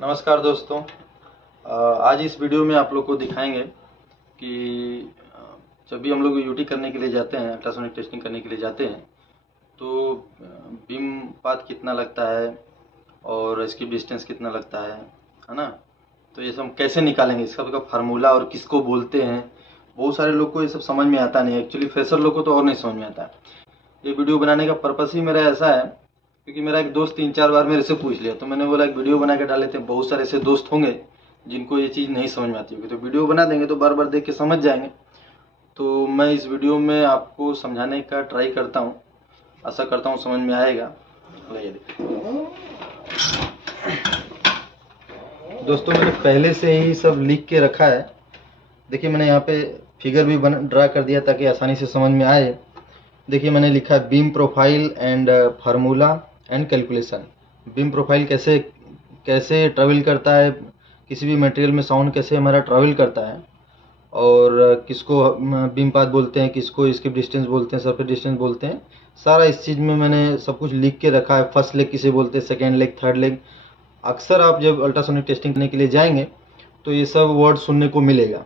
नमस्कार दोस्तों। आज इस वीडियो में आप लोग को दिखाएंगे कि जब भी हम लोग यूटी करने के लिए जाते हैं, अल्ट्रासोनिक टेस्टिंग करने के लिए जाते हैं, तो बीम पाथ कितना लगता है और इसकी डिस्टेंस कितना लगता है ना। तो ये सब हम कैसे निकालेंगे, इसका फार्मूला और किसको बोलते हैं। बहुत सारे लोग को ये सब समझ में आता नहीं, एक्चुअली फ्रेशर लोग को तो और नहीं समझ में आता है। ये वीडियो बनाने का पर्पस ही मेरा ऐसा है क्योंकि मेरा एक दोस्त 3-4 बार मेरे से पूछ लिया, तो मैंने बोला एक वीडियो बना के डाल लेते हैं। बहुत सारे ऐसे दोस्त होंगे जिनको ये चीज़ नहीं समझ में आती होगी, तो वीडियो बना देंगे तो बार बार देख के समझ जाएंगे। तो मैं इस वीडियो में आपको समझाने का ट्राई करता हूँ, आशा करता हूँ समझ में आएगा। ये दोस्तों, मैंने पहले से ही सब लिख के रखा है। देखिए, मैंने यहाँ पे फिगर भी ड्रा कर दिया ताकि आसानी से समझ में आए। देखिए, मैंने लिखा है beam profile and formula and calculation. Beam profile कैसे ट्रैवल करता है, किसी भी मटेरियल में साउंड कैसे हमारा ट्रैवल करता है, और किसको बीम पाथ बोलते हैं, किसको स्किप डिस्टेंस बोलते हैं, सरफेस डिस्टेंस बोलते हैं। सारा इस चीज़ में मैंने सब कुछ लिख के रखा है। फर्स्ट लेग किसे बोलते हैं, सेकेंड लेग, थर्ड लेग। अक्सर आप जब अल्ट्रासोनिक टेस्टिंग करने के लिए जाएंगे तो ये सब वर्ड सुनने को मिलेगा,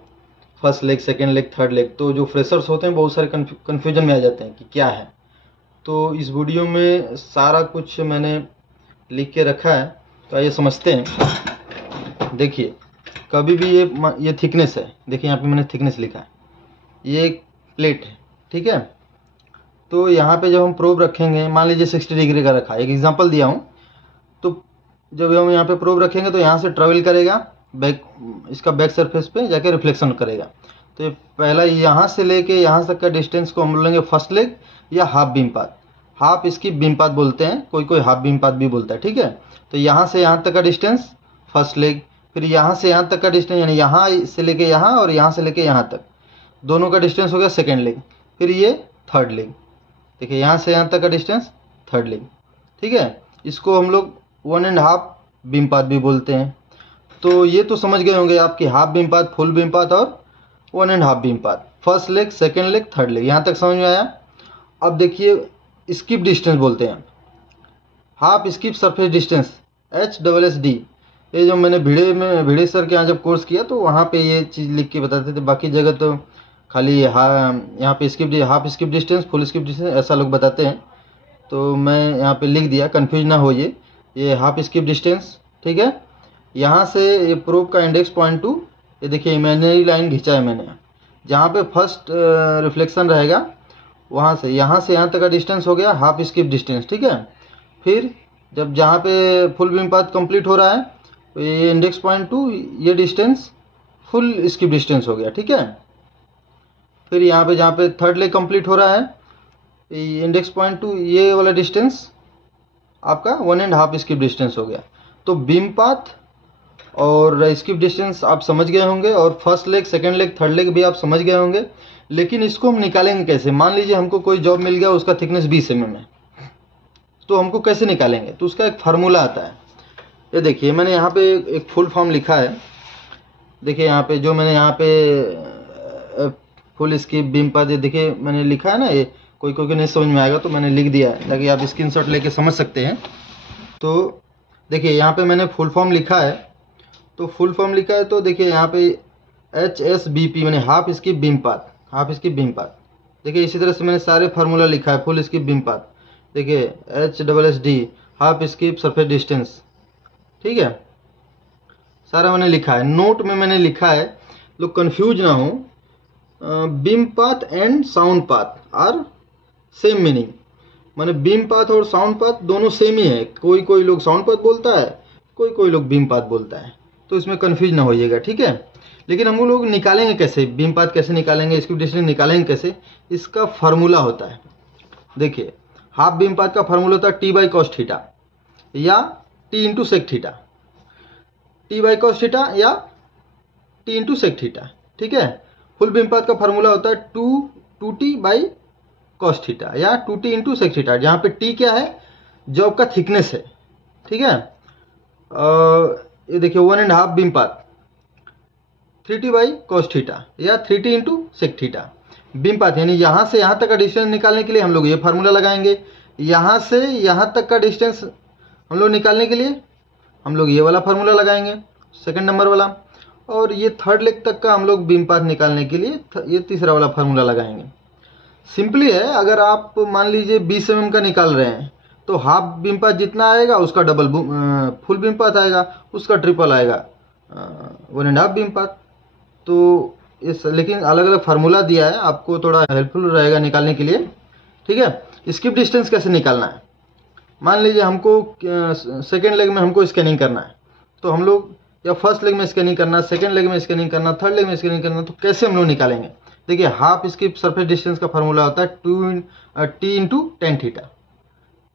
first leg, second leg, third leg. तो जो फ्रेशर्स होते हैं बहुत सारे कन्फ्यूजन में आ जाते हैं कि क्या है। तो इस वीडियो में सारा कुछ मैंने लिख के रखा है, तो आइए समझते हैं। देखिए, कभी भी ये थिकनेस है। देखिए, यहाँ पे मैंने थिकनेस लिखा है, ये एक प्लेट है, ठीक है। तो यहाँ पे जब हम प्रोब रखेंगे, मान लीजिए 60 डिग्री का रखा है, एक एग्जांपल दिया हूँ। तो जब हम यहाँ पे प्रोब रखेंगे तो यहाँ से ट्रेवल करेगा इसका बैक सरफेस पे जाके रिफ्लेक्शन करेगा। तो ये पहला यहाँ से लेके यहाँ तक का डिस्टेंस को हम लेंगे फर्स्ट लेग या हाफ बीम पाथ। हाफ इसकी बीम पाथ बोलते हैं, कोई हाफ बीम पाथ भी बोलता है, ठीक है। तो यहाँ से यहाँ तक का डिस्टेंस फर्स्ट लेग, फिर यहाँ से यहाँ तक का डिस्टेंस, यानी यहाँ से लेके यहाँ और यहाँ से लेके यहाँ तक, दोनों का डिस्टेंस हो गया सेकेंड लेग। फिर ये थर्ड लेग, देखिए यहाँ से यहाँ तक का डिस्टेंस थर्ड लेग, ठीक है। इसको हम लोग 1.5 बीम पाथ भी बोलते हैं। तो ये तो समझ गए होंगे आप कि half beam path, full beam path और 1.5 beam path, first leg, second leg, third leg. यहाँ तक समझ में आया। अब देखिए, स्किप डिस्टेंस बोलते हैं, half skip surface distance, HSSD। ये जो मैंने भिड़े सर के यहाँ जब कोर्स किया तो वहाँ पे ये चीज़ लिख के बताते थे। बाकी जगह तो खाली यहाँ पे half skip distance, full skip distance ऐसा लोग बताते हैं। तो मैं यहाँ पे लिख दिया, कन्फ्यूज ना हो। ये हाफ स्किप डिस्टेंस, ठीक है। यहाँ से ये प्रोब का इंडेक्स पॉइंट टू, ये देखिए इमेजिनरी लाइन खींचा है मैंने, जहाँ पे फर्स्ट रिफ्लेक्शन रहेगा वहाँ से यहाँ तक का डिस्टेंस हो गया हाफ स्किप डिस्टेंस, ठीक है। फिर जब जहाँ पे फुल बीम पाथ कंप्लीट हो रहा है तो ये इंडेक्स पॉइंट टू, ये डिस्टेंस फुल स्किप डिस्टेंस हो गया, ठीक है। फिर यहाँ पे जहाँ पे थर्ड लेग कंप्लीट हो रहा है, इंडेक्स पॉइंट टू, ये वाला डिस्टेंस आपका 1.5 स्किप डिस्टेंस हो गया। तो बीम पाथ और स्किप डिस्टेंस आप समझ गए होंगे, और first leg, second leg, third leg भी आप समझ गए होंगे। लेकिन इसको हम निकालेंगे कैसे? मान लीजिए हमको कोई जॉब मिल गया, उसका थिकनेस 20 mm है, तो हमको कैसे निकालेंगे? तो उसका एक फार्मूला आता है। ये देखिए, मैंने यहाँ पे एक फुल फॉर्म लिखा है। देखिए यहाँ पे जो मैंने यहाँ पे फुल स्किप बीम पाथ, ये देखिए मैंने लिखा है ना। ये कोई नहीं समझ में आएगा तो मैंने लिख दिया है ताकि आप स्क्रीनशॉट लेके समझ सकते हैं। तो देखिए यहाँ पे मैंने फुल फॉर्म लिखा है। तो फुल फॉर्म लिखा है तो देखिए यहाँ पे HSBP मैंने half skip beam path, half skip beam path. देखिए इसी तरह से मैंने सारे फार्मूला लिखा है। फुल स्किप बीम पाथ, देखिए HSSD, half skip surface distance, ठीक है, सारा मैंने लिखा है। नोट में मैंने लिखा है, लोग कंफ्यूज ना हो, beam path and sound path are same meaning. माने बीम पाथ और साउंड पाथ दोनों सेम ही है। कोई लोग साउंड पाथ बोलता है, कोई लोग बीम पाथ बोलता है, तो इसमें कंफ्यूज ना होइएगा, ठीक है। लेकिन हम लोग निकालेंगे कैसे बीम पाथ, कैसे निकालेंगे, स्किप डिस्टेंस निकालेंगे कैसे? इसका फार्मूला होता है। देखिए, हाफ बीम पाथ का फार्मूला होता है T/cos थीटा या T into sec theta, T/cos theta या T इंटू सेक थीटा, ठीक है। फुल बीम पाथ का फार्मूला होता है 2T/cos थीटा या 2T इंटू सेक थीटा, जहाँ पे T क्या है? जॉब का थिकनेस है, ठीक है। ये देखिए 1.5 बीम पाथ 3T/cos थीटा या 3T into sec theta. Beam path यानी यहाँ से यहाँ तक का डिस्टेंस निकालने के लिए हम लोग ये फार्मूला लगाएंगे। यहाँ से यहाँ तक का डिस्टेंस हम लोग निकालने के लिए हम लोग ये वाला फार्मूला लगाएंगे, सेकंड नंबर वाला, और ये थर्ड लेग तक का हम लोग बीम पाथ निकालने के लिए ये तीसरा वाला फार्मूला लगाएंगे। सिंपली है, अगर आप मान लीजिए 20 mm का निकाल रहे हैं तो हाफ बीम पाथ जितना आएगा उसका डबल फुल बीम पाथ आएगा, उसका ट्रिपल आएगा 1.5 बीम पाथ। तो इस लेकिन अलग अलग फार्मूला दिया है, आपको थोड़ा हेल्पफुल रहेगा निकालने के लिए। ठीक है, स्किप डिस्टेंस कैसे निकालना है, मान लीजिए हमको सेकेंड लेग में हमको स्कैनिंग करना है, तो हम लोग या फर्स्ट लेग में स्कैनिंग करना, सेकेंड लेग में स्कैनिंग करना, थर्ड लेग में स्कैनिंग करना, तो कैसे हम लोग निकालेंगे। देखिए, हाफ स्किप सरफेस डिस्टेंस का फार्मूला होता है T इंटू टेन थीटा,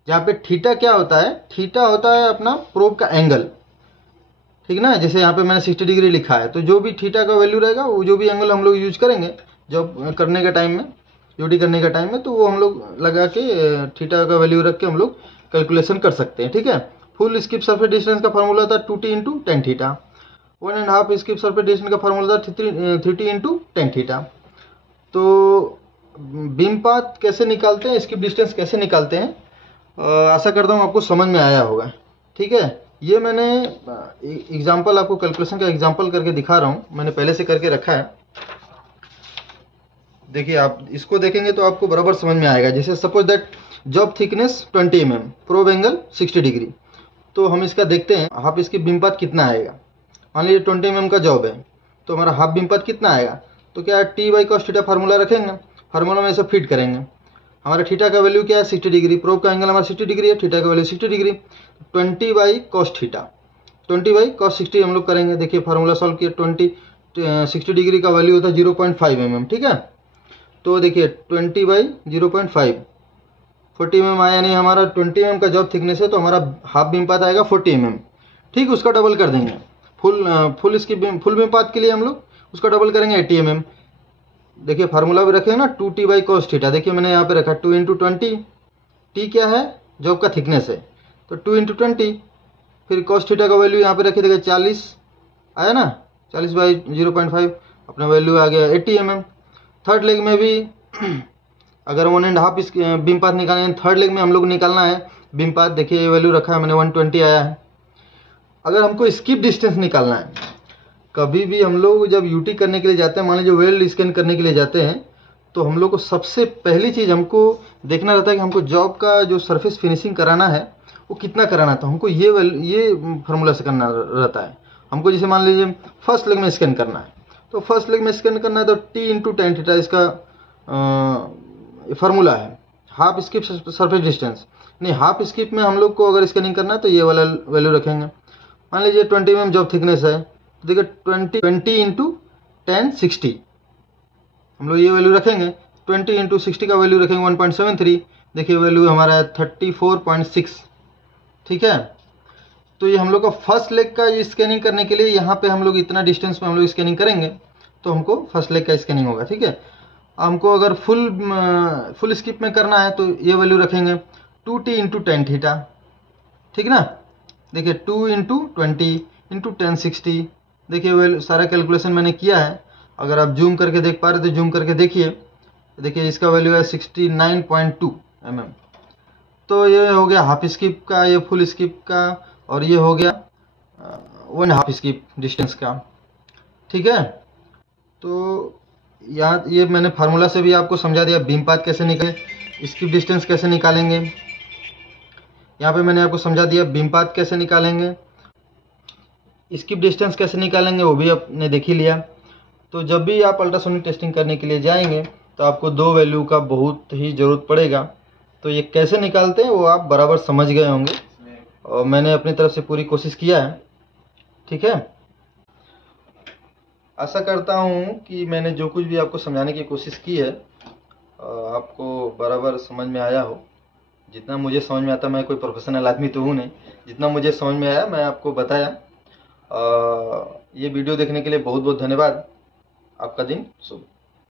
जहाँ पे थीटा क्या होता है, थीटा होता है अपना प्रोब का एंगल, ठीक ना। जैसे यहाँ पे मैंने 60 डिग्री लिखा है, तो जो भी थीटा का वैल्यू रहेगा, वो जो भी एंगल हम लोग यूज करेंगे जब करने के टाइम में, ड्यूटी करने के टाइम में, तो वो हम लोग लगा के थीटा का वैल्यू रख के हम लोग कैलकुलेशन कर सकते हैं। ठीक है, फुल स्किप सरफेस डिस्टेंस का फार्मूला था 2T into tan theta, 1.5 skip surface distance का फार्मूला था 3T इंटू टेन थीटा। तो बीम पाथ कैसे निकालते हैं, स्किप डिस्टेंस कैसे निकालते हैं, आशा करता हूँ आपको समझ में आया होगा। ठीक है, ये मैंने एग्जांपल आपको कैलकुलेशन का एग्जांपल करके दिखा रहा हूँ, मैंने पहले से करके रखा है। देखिए, आप इसको देखेंगे तो आपको बराबर समझ में आएगा। जैसे suppose that job thickness 20 mm, probe angle 60 degree, तो हम इसका देखते हैं हाफ स्किप बीम पाथ कितना आएगा। मान लीजिए 20 mm का जॉब है, तो हमारा हाफ बीम पाथ कितना आएगा, तो क्या है, T by cos theta formula रखेंगे, फार्मूला में ऐसा फिट करेंगे। हमारा थीटा का वैल्यू क्या है, 60 डिग्री, प्रोब का एंगल हमारा 60 डिग्री है, थीटा का value 60 degree, 20 by cos theta, 20 by cos 60 हम लोग करेंगे। देखिए फार्मूला सॉल्व किया, 60 डिग्री का वैल्यू होता है 0.5 mm। ठीक है, तो देखिए 20 बाई 0.5, 40 mm आया नहीं, हमारा 20 mm का जॉब थिकनेस है, तो हमारा हाफ बीम पाथ आएगा 40 mm। ठीक, उसका डबल कर देंगे, फुल बीम पाथ के लिए हम लोग उसका डबल करेंगे 80 mm। देखिए फार्मूला भी रखे हैं ना, 2T बाई कॉस थीटा, देखिए मैंने यहाँ पे रखा 2 इंटू 20, टी क्या है, जॉब का थिकनेस है, तो 2 इंटू 20, फिर कॉस थीटा का वैल्यू यहाँ पे रखे, देखिए 40 आया ना, 40 बाई 0.5, अपना वैल्यू आ गया 80 mm। थर्ड लेग में भी अगर 1.5 बीम पाथ निकालना है, थर्ड लेग में हम लोग निकालना है बीम पाथ, देखिए ये वैल्यू रखा है मैंने 120 आया है। अगर हमको स्किप डिस्टेंस निकालना है, कभी भी हम लोग जब यूटी करने के लिए जाते हैं, मान लीजिए वेल्ड स्कैन करने के लिए जाते हैं, तो हम लोग को सबसे पहली चीज़ हमको देखना रहता है कि हमको जॉब का जो सरफेस फिनिशिंग कराना है वो कितना कराना था, हमको ये फार्मूला से करना रहता है। हमको जैसे मान लीजिए फर्स्ट लेग में स्कैन करना है, तो फर्स्ट लेग में स्कैन करना है तो T इंटू टेन थीटा इसका फार्मूला है, हाफ स्किप सरफेस डिस्टेंस। नहीं, हाफ स्किप में हम लोग को अगर स्कैनिंग करना है तो ये वाला वैल्यू रखेंगे। मान लीजिए 20 mm जॉब थिकनेस है, तो देखिए 20 इंटू 10 60, हम लोग ये वैल्यू रखेंगे, 20 इंटू 60 का वैल्यू रखेंगे 1.73, देखिए वैल्यू हमारा है 34.6। ठीक है, तो ये हम लोग का फर्स्ट लेग का ये स्कैनिंग करने के लिए यहाँ पे हम लोग इतना डिस्टेंस में हम लोग स्कैनिंग करेंगे, तो हमको फर्स्ट लेग का स्कैनिंग होगा। ठीक है, हमको अगर फुल स्किप में करना है तो ये वैल्यू रखेंगे 2T इंटू टेन थीटा। ठीक ना, देखिए 2 इंटू 20 इंटू 1060, देखिए वैल्यू सारा कैलकुलेशन मैंने किया है। अगर आप जूम करके देख पा रहे तो जूम करके देखिए, देखिए इसका वैल्यू है 69.2 mm। तो ये हो गया हाफ स्किप का, ये फुल स्किप का, और ये हो गया 1.5 स्किप डिस्टेंस का। ठीक है, तो यहाँ ये मैंने फार्मूला से भी आपको समझा दिया बीम पाथ कैसे निकालें, स्किप डिस्टेंस कैसे निकालेंगे, यहाँ पे मैंने आपको समझा दिया बीम पाथ कैसे निकालेंगे, स्किप डिस्टेंस कैसे निकालेंगे वो भी आपने देख ही लिया। तो जब भी आप अल्ट्रासोनिक टेस्टिंग करने के लिए जाएंगे तो आपको दो वैल्यू का बहुत ही ज़रूरत पड़ेगा, तो ये कैसे निकालते हैं वो आप बराबर समझ गए होंगे, और मैंने अपनी तरफ से पूरी कोशिश किया है। ठीक है, आशा करता हूँ कि मैंने जो कुछ भी आपको समझाने की कोशिश की है आपको बराबर समझ में आया हो। जितना मुझे समझ में आता, मैं कोई प्रोफेशनल आदमी तो हूँ नहीं, जितना मुझे समझ में आया मैं आपको बताया। ये वीडियो देखने के लिए बहुत बहुत धन्यवाद। आपका दिन शुभ।